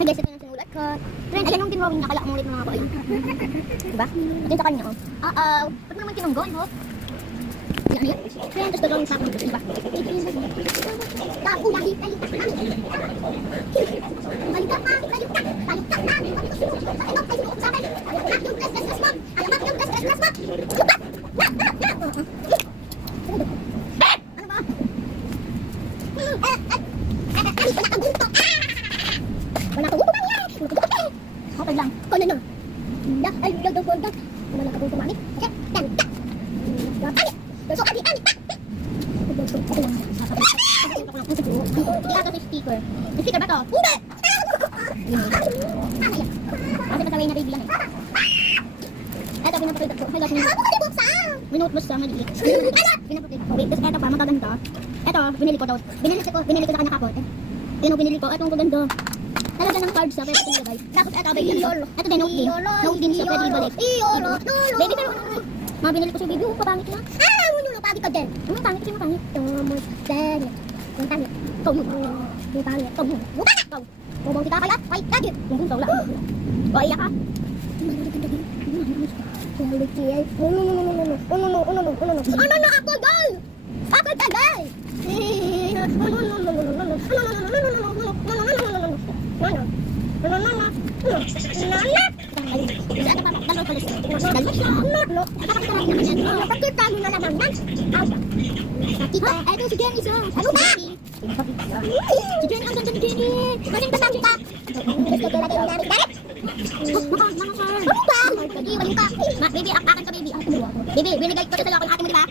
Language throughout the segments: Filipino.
Ay guys, ito yung sinulat ko. Friend, ayan yung tinrawing niya. Kala mo ulit mga ko. Diba? Ito yung sa kanya, oh. Ba't mo naman tinunggo, no? Ano yan? Friend, tapos drawing sa akin. Diba? Okay lang. Kung ano? Ay, gagawin. Wala ka po kumamit. Okay, dan. So, adi. Ika to sticker. Sticker ba to? Hindi! Kasi pasaway na baby yan eh. Eto, pinapakita ko. Ay, minuot mo sa maliit. Pinapakita ko. Wait, tapos eto pa, magaganda. Eto, binili ko daw. Binili ko sa kanya kapot. Yan ang binili ko. Eto, ang gaganda. Talaga ng cards sa pwede nilagay. Tapos eto, baby. Eto din, note din. Note din siya, pwede ibalik. Baby, pero mga binili ko sa baby, papangit na. Pangit ka din. Ang pangit kasi mapangit. Almost dead. Ang pangit. Ikaw yun. Ang pangit. Ikaw yun. Buka! Ikaw. Bubong kita kaya? Ay, lagi. Yung bunso wala. O, iyak ka. Ano na ako, guys? Ako tagay! Eto si Jenny siya. Ano ba? Si Jenny, ang ganda ni Jenny. Maling kasama kita. Gusto ko natin yung namin. Ano ba? Waling ka. Baby, akan ka baby. Baby, binigay ko sa'yo ako ng ate mo, di ba?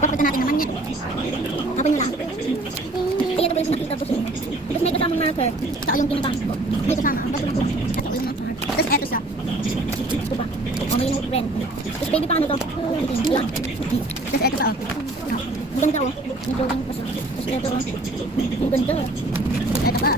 Pagpunta natin naman yan. Tapos nyo lang. Kaya ito ba yung sinakita ko sa'yo. Tapos may kasamang marker. Saka yung pinabangs ko. May kasama. Tapos yung marker. Tapos eto siya. Ito ba? O may yung friend. Tapos baby, paano to? Yan. Tapos eto pa, o. Ang ganda, o. Yung drawing pa siya. Tapos eto, o. Ang ganda, o. Eto pa.